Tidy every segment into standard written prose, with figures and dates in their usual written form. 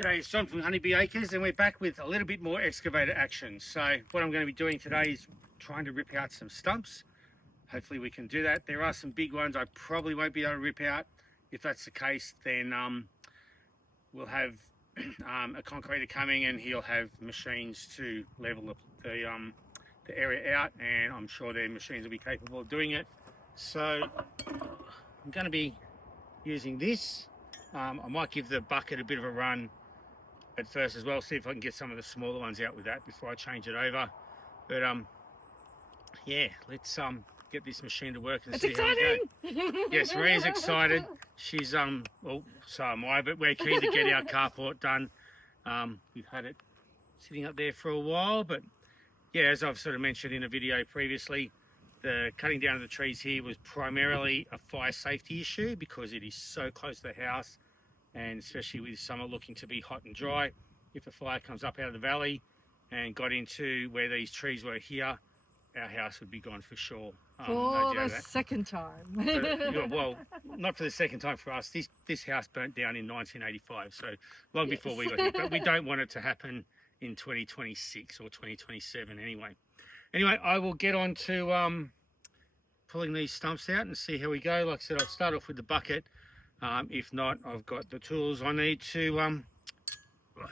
G'day, it's John from Honeybee Acres, and we're back with a little bit more excavator action. So what I'm going to be doing today is trying to rip out some stumps. Hopefully we can do that. There are some big ones I probably won't be able to rip out. If that's the case, then we'll have a concreter coming, and he'll have machines to level the area out, and I'm sure their machines will be capable of doing it. So I'm going to be using this. I might give the bucket a bit of a run at first as well, see if I can get some of the smaller ones out with that before I change it over. But yeah, let's get this machine to work and it's see exciting. How we go. Yes, Maria's excited. She's well, so am I, but we're keen to get our carport done. We've had it sitting up there for a while, but yeah, as I've sort of mentioned in a video previously, the cutting down of the trees here was primarily a fire safety issue because it is so close to the house, and especially with summer looking to be hot and dry, if a fire comes up out of the valley and got into where these trees were here, our house would be gone for sure. For the second time. Well, not for the second time for us. This house burnt down in 1985, so long before we got here. But we don't want it to happen in 2026 or 2027 anyway. Anyway, I will get on to pulling these stumps out and see how we go. Like I said, I'll start off with the bucket. If not, I've got the tools I need to,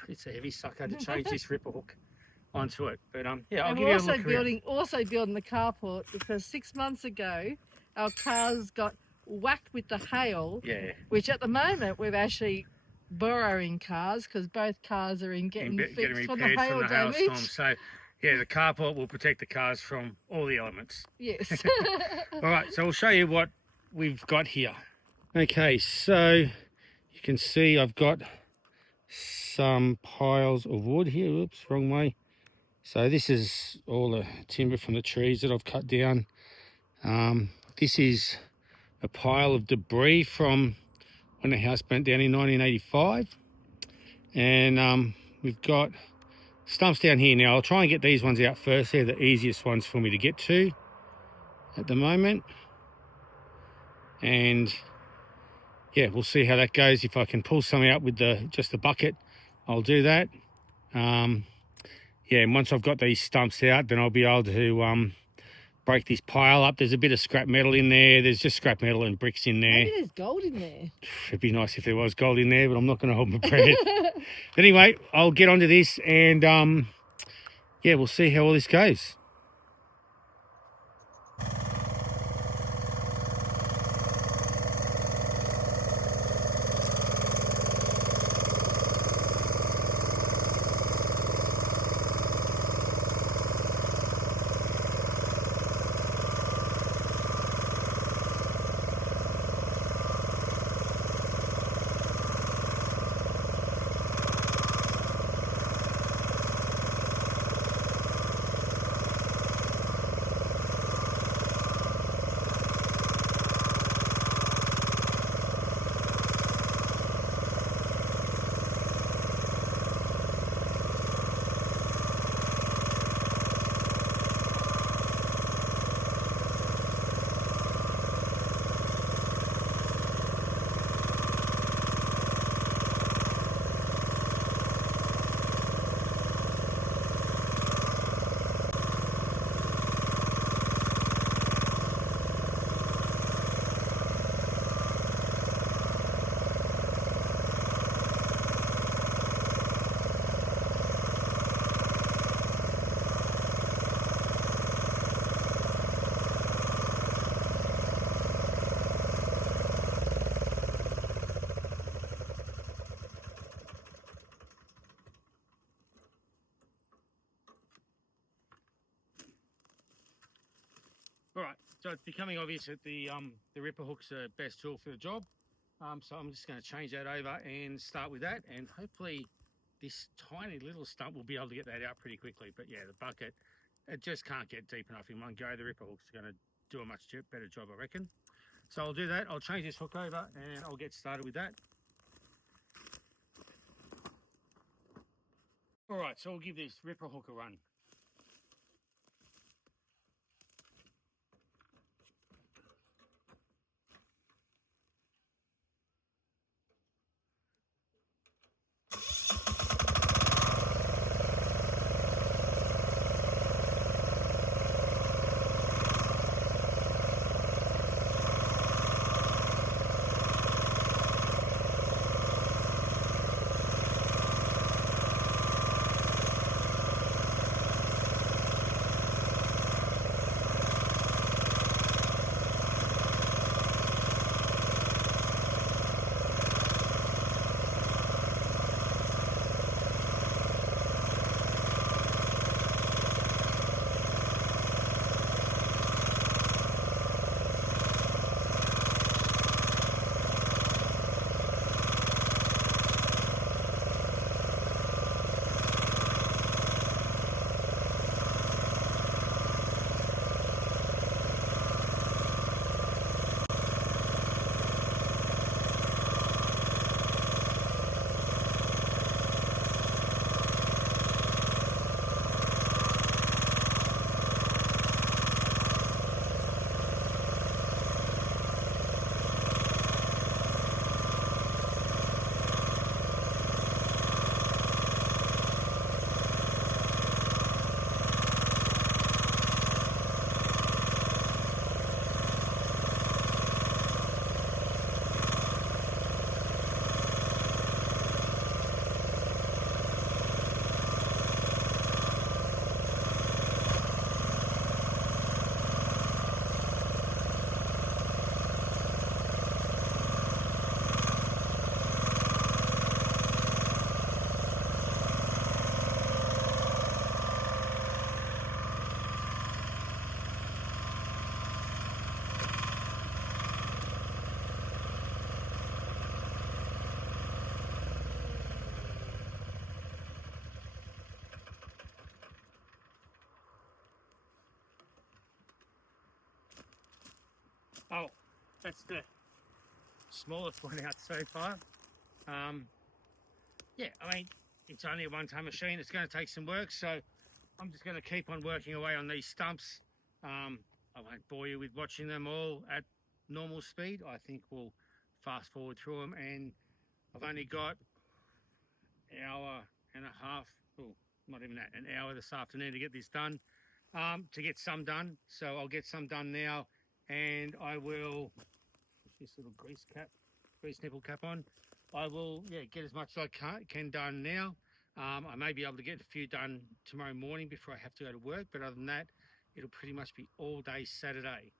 it's a heavy sucker to change this ripper hook onto it. But yeah, I'll give you a look around. Also building the carport because 6 months ago, our cars got whacked with the hail. Yeah. Which at the moment, we're actually borrowing cars because both cars are getting fixed from the hail damage. So yeah, the carport will protect the cars from all the elements. Yes. All right, so I'll show you what we've got here. Okay, so you can see I've got some piles of wood here. Oops, wrong way. So this is all the timber from the trees that I've cut down. This is a pile of debris from when the house burnt down in 1985. And we've got stumps down here. Now I'll try and get these ones out first. They're the easiest ones for me to get to at the moment. And yeah, we'll see how that goes. If I can pull some out with just the bucket, I'll do that. Yeah, and once I've got these stumps out, then I'll be able to break this pile up. There's a bit of scrap metal in there. There's just scrap metal and bricks in there. Maybe there's gold in there. It'd be nice if there was gold in there, but I'm not going to hold my breath. Anyway, I'll get onto this and yeah, we'll see how all this goes. All right, so it's becoming obvious that the ripper hook's the best tool for the job. So I'm just going to change that over and start with that, and hopefully this tiny little stump will be able to get that out pretty quickly. But yeah, the bucket, it just can't get deep enough in one go. The ripper hook's going to do a much better job, I reckon. So I'll do that. I'll change this hook over and I'll get started with that. All right, so we'll give this ripper hook a run. Oh, that's the smallest one out so far. Yeah, I mean, it's only a one-ton machine. It's going to take some work, so I'm just going to keep on working away on these stumps. I won't bore you with watching them all at normal speed. I think we'll fast forward through them, and I've only got an hour and a half, oh, not even that, an hour this afternoon to get this done, to get some done. So I'll get some done now, and I will push this little grease nipple cap on. I will, yeah, get as much as I can done now. I may be able to get a few done tomorrow morning before I have to go to work, but other than that, it'll pretty much be all day Saturday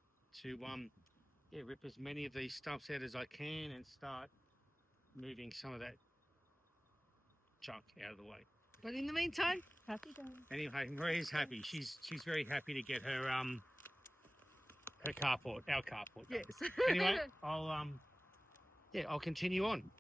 to yeah, rip as many of these stumps out as I can and start moving some of that junk out of the way. But in the meantime, happy days. Anyway, Maria's happy. She's very happy to get her carport, our carport. Yes. Anyway, I'll continue on.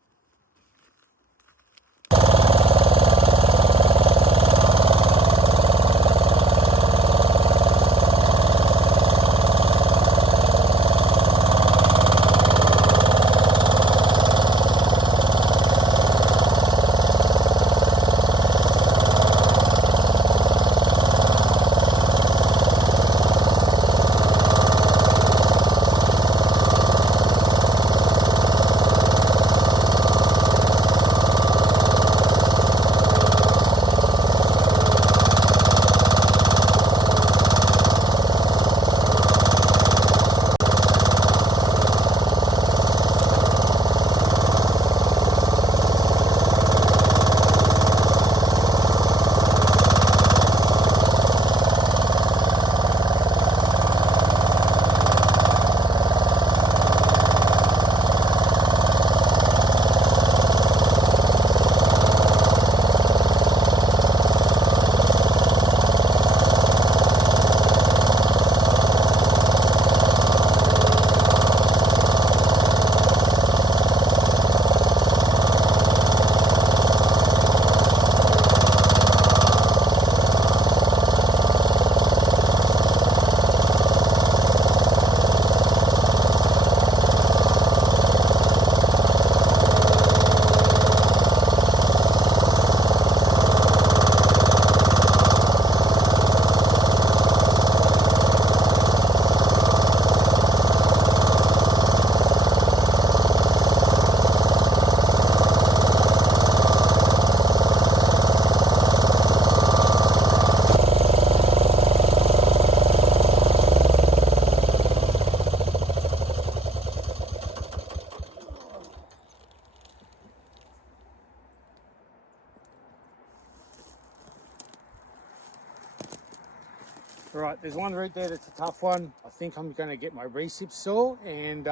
Right, there's one route there that's a tough one. I think I'm going to get my recip saw, and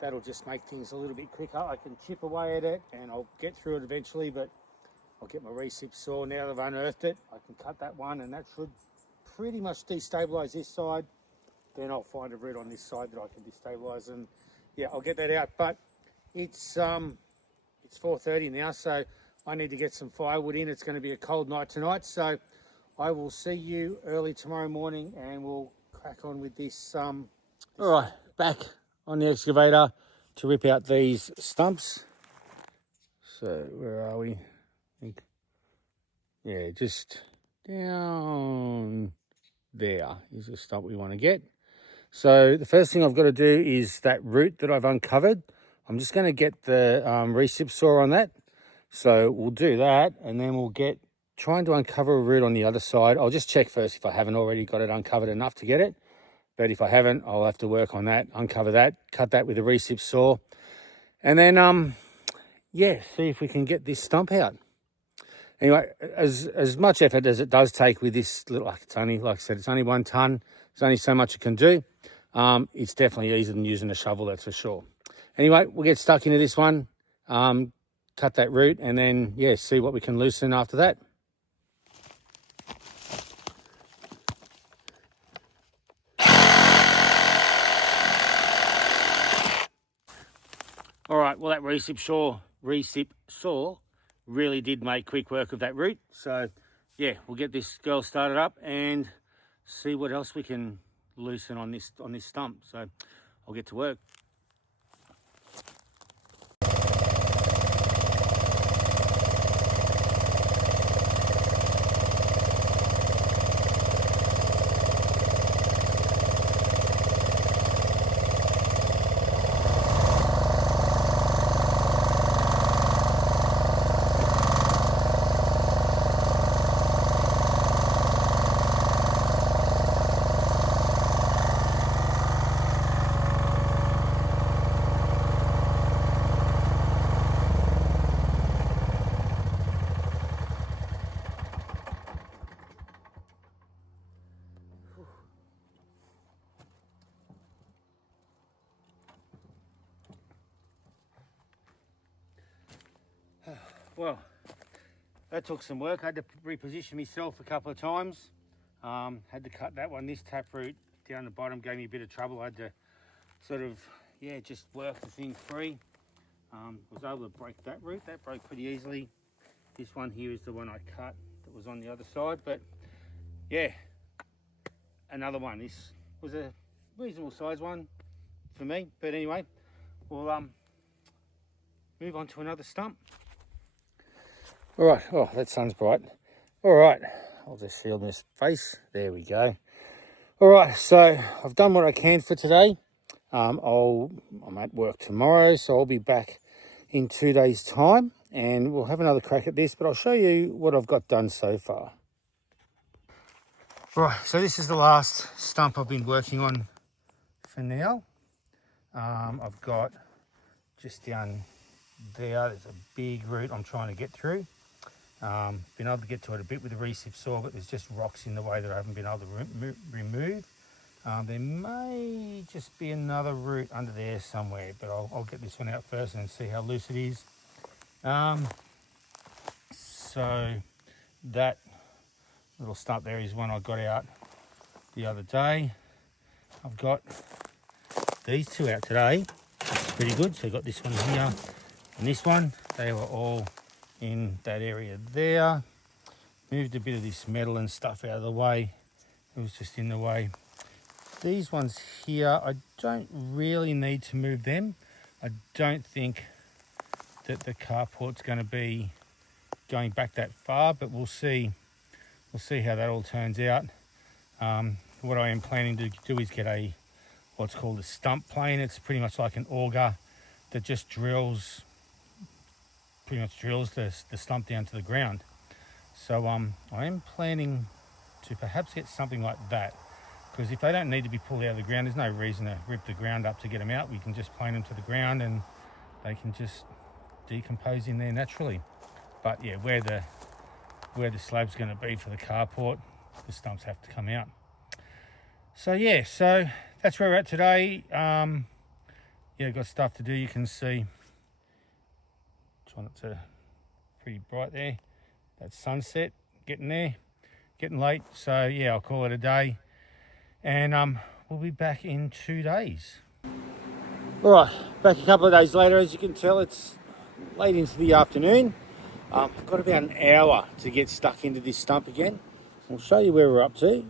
that'll just make things a little bit quicker. I can chip away at it and I'll get through it eventually, but I'll get my recip saw. Now that I've unearthed it, I can cut that one, and that should pretty much destabilize this side. Then I'll find a route on this side that I can destabilize, and yeah, I'll get that out. But it's 4:30 now, so I need to get some firewood in. It's going to be a cold night tonight, so I will see you early tomorrow morning, and we'll crack on with this. All right, back on the excavator to rip out these stumps. So where are we? Yeah, just down there is the stump we want to get. So the first thing I've got to do is that root that I've uncovered. I'm just going to get the recip saw on that. So we'll do that, and then we'll get trying to uncover a root on the other side. I'll just check first if I haven't already got it uncovered enough to get it. But if I haven't, I'll have to work on that, uncover that, cut that with a recip saw. And then, yeah, see if we can get this stump out. Anyway, as much effort as it does take with this little, it's only, like I said, it's only 1 ton. There's only so much it can do. It's definitely easier than using a shovel, that's for sure. Anyway, we'll get stuck into this one, cut that root, and then, yeah, see what we can loosen after that. All right, well, that recip saw really did make quick work of that root. So, yeah, we'll get this girl started up and see what else we can loosen on this stump. So, I'll we'll get to work. Well, that took some work. I had to reposition myself a couple of times. Had to cut that one. This taproot down the bottom gave me a bit of trouble. I had to sort of, yeah, just work the thing free. Was able to break that root. That broke pretty easily. This one here is the one I cut that was on the other side. But yeah, another one. This was a reasonable size one for me. But anyway, we'll move on to another stump. All right, oh, that sun's bright. All right, I'll just shield this face. There we go. All right, so I've done what I can for today. I'm at work tomorrow, so I'll be back in 2 days' time, and we'll have another crack at this, but I'll show you what I've got done so far. Right, so this is the last stump I've been working on for now. I've got just down there's a big root I'm trying to get through. Been able to get to it a bit with the recip saw, but there's just rocks in the way that I haven't been able to remove. There may just be another root under there somewhere, but I'll get this one out first and see how loose it is. So that little stump there is one I got out the other day. I've got these two out today. It's pretty good. So I've got this one here and this one. They were all in that area there. Moved a bit of this metal and stuff out of the way. It was just in the way. These ones here, I don't really need to move them. I don't think that the carport's going to be going back that far, but we'll see. We'll see how that all turns out. What I am planning to do is get what's called a stump plane. It's pretty much like an auger that just drills the stump down to the ground. So I am planning to perhaps get something like that, because if they don't need to be pulled out of the ground, there's no reason to rip the ground up to get them out. We can just plane them to the ground and they can just decompose in there naturally. But yeah, where the slab's going to be for the carport, the stumps have to come out. So yeah, so that's where we're at today. Yeah, got stuff to do. You can see, trying not to, pretty bright there. That's sunset, getting there, getting late. So yeah, I'll call it a day, and we'll be back in 2 days. All right, back a couple of days later. As you can tell, it's late into the afternoon. I've got about an hour to get stuck into this stump again. I'll show you where we're up to.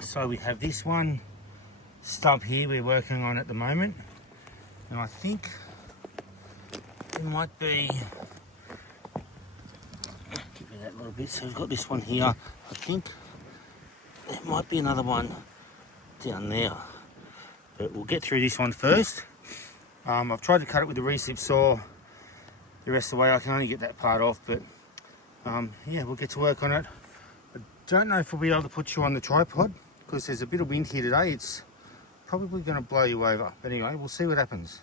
So we have this one stump here we're working on at the moment, and I think it might be, give me that little bit. So we've got this one here. I think there might be another one down there, but we'll get through this one first. I've tried to cut it with the recip saw the rest of the way. I can only get that part off, but yeah, we'll get to work on it. I don't know if we'll be able to put you on the tripod because there's a bit of wind here today. It's probably going to blow you over, but anyway, we'll see what happens.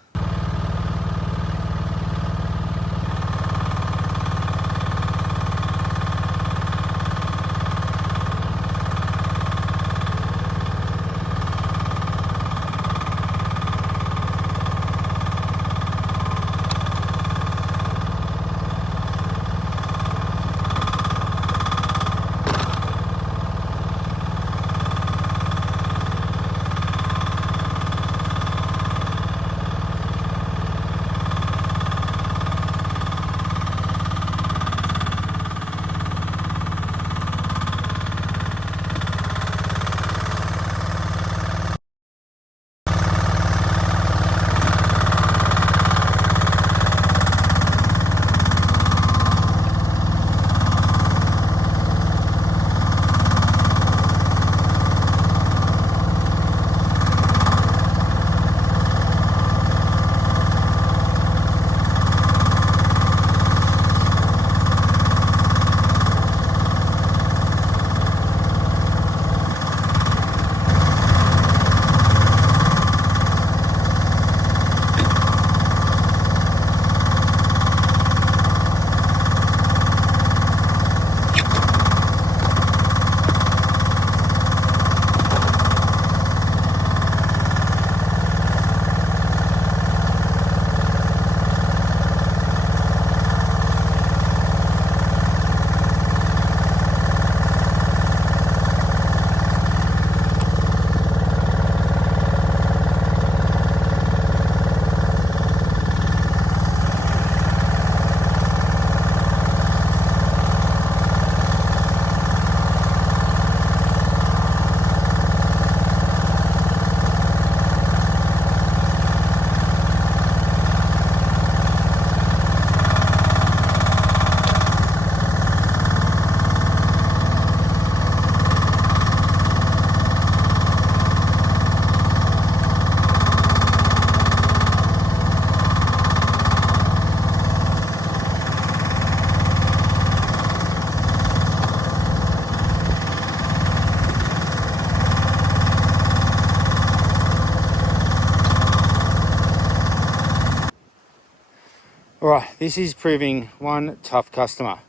All right, this is proving one tough customer.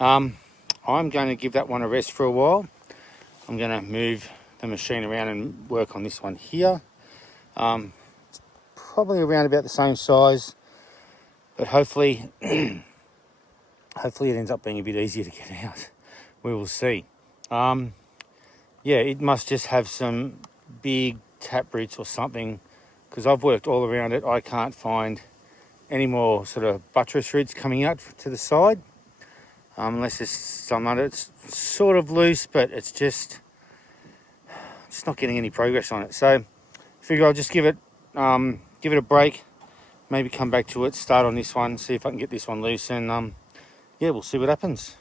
I'm going to give that one a rest for a while. I'm going to move the machine around and work on this one here. Probably around about the same size, but hopefully hopefully it ends up being a bit easier to get out. We will see. Yeah, it must just have some big tap roots or something, because I've worked all around it. I can't find any more sort of buttress roots coming out to the side, unless there's some under. It's sort of loose, but it's just not getting any progress on it. So I figure I'll just give it a break, maybe come back to it, start on this one, see if I can get this one loose, and yeah, we'll see what happens.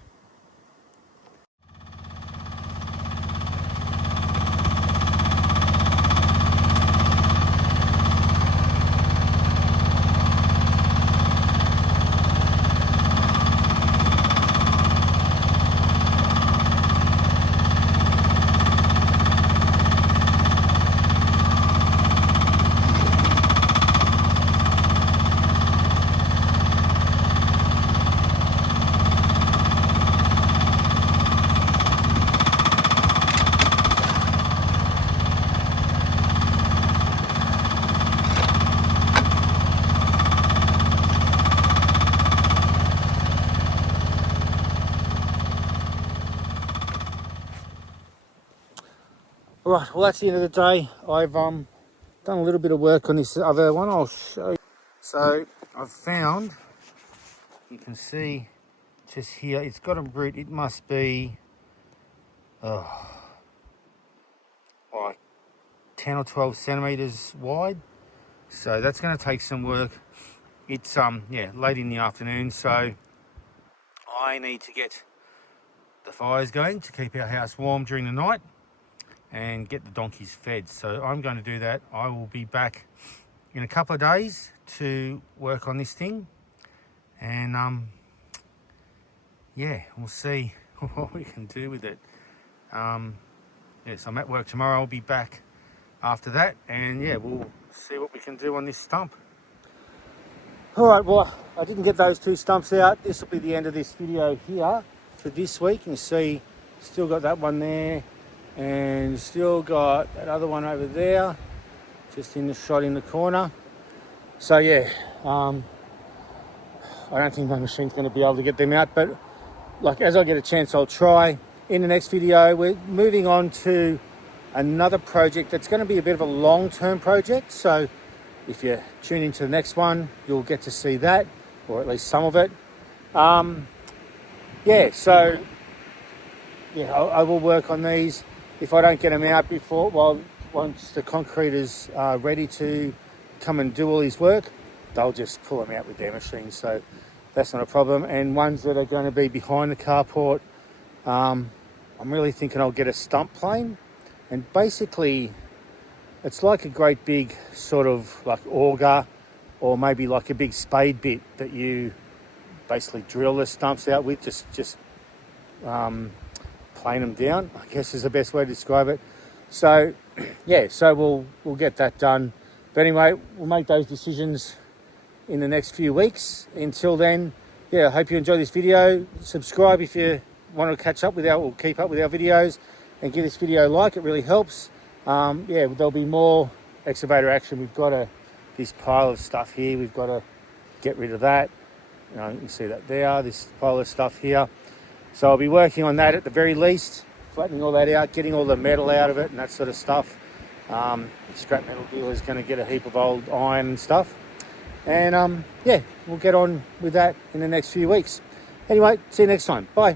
All right, well, that's the end of the day. I've done a little bit of work on this other one. I'll show you. So I've found, you can see just here, it's got a root. It must be like 10 or 12 centimeters wide. So that's going to take some work. It's yeah, late in the afternoon, so I need to get the fires going to keep our house warm during the night and get the donkeys fed. So I'm going to do that. I will be back in a couple of days to work on this thing, and yeah, we'll see what we can do with it. Yes, I'm at work tomorrow. I'll be back after that, and yeah, we'll see what we can do on this stump. All right, well, I didn't get those two stumps out. This will be the end of this video here for this week. You can see still got that one there, and still got that other one over there, just in the shot in the corner. So yeah, I don't think my machine's going to be able to get them out, but like as I get a chance, I'll try. In the next video, we're moving on to another project that's going to be a bit of a long-term project. So if you tune into the next one, you'll get to see that, or at least some of it. Yeah, so yeah, I will work on these. If I don't get them out before, well, once the concrete is ready to come and do all his work, they'll just pull them out with their machine. So that's not a problem. And ones that are going to be behind the carport, I'm really thinking I'll get a stump plane. And basically, it's like a great big sort of like auger, or maybe like a big spade bit that you basically drill the stumps out with, just plane them down, I guess is the best way to describe it. So yeah, so we'll get that done. But anyway, we'll make those decisions in the next few weeks. Until then, yeah, I hope you enjoy this video. Subscribe if you want to catch up with or keep up with our videos, and give this video a like. It really helps. Yeah, there'll be more excavator action. We've got this pile of stuff here. We've got to get rid of that. You can see that there, this pile of stuff here. So I'll be working on that at the very least, flattening all that out, getting all the metal out of it and that sort of stuff. The scrap metal dealer is going to get a heap of old iron and stuff. And yeah, we'll get on with that in the next few weeks. Anyway, see you next time. Bye.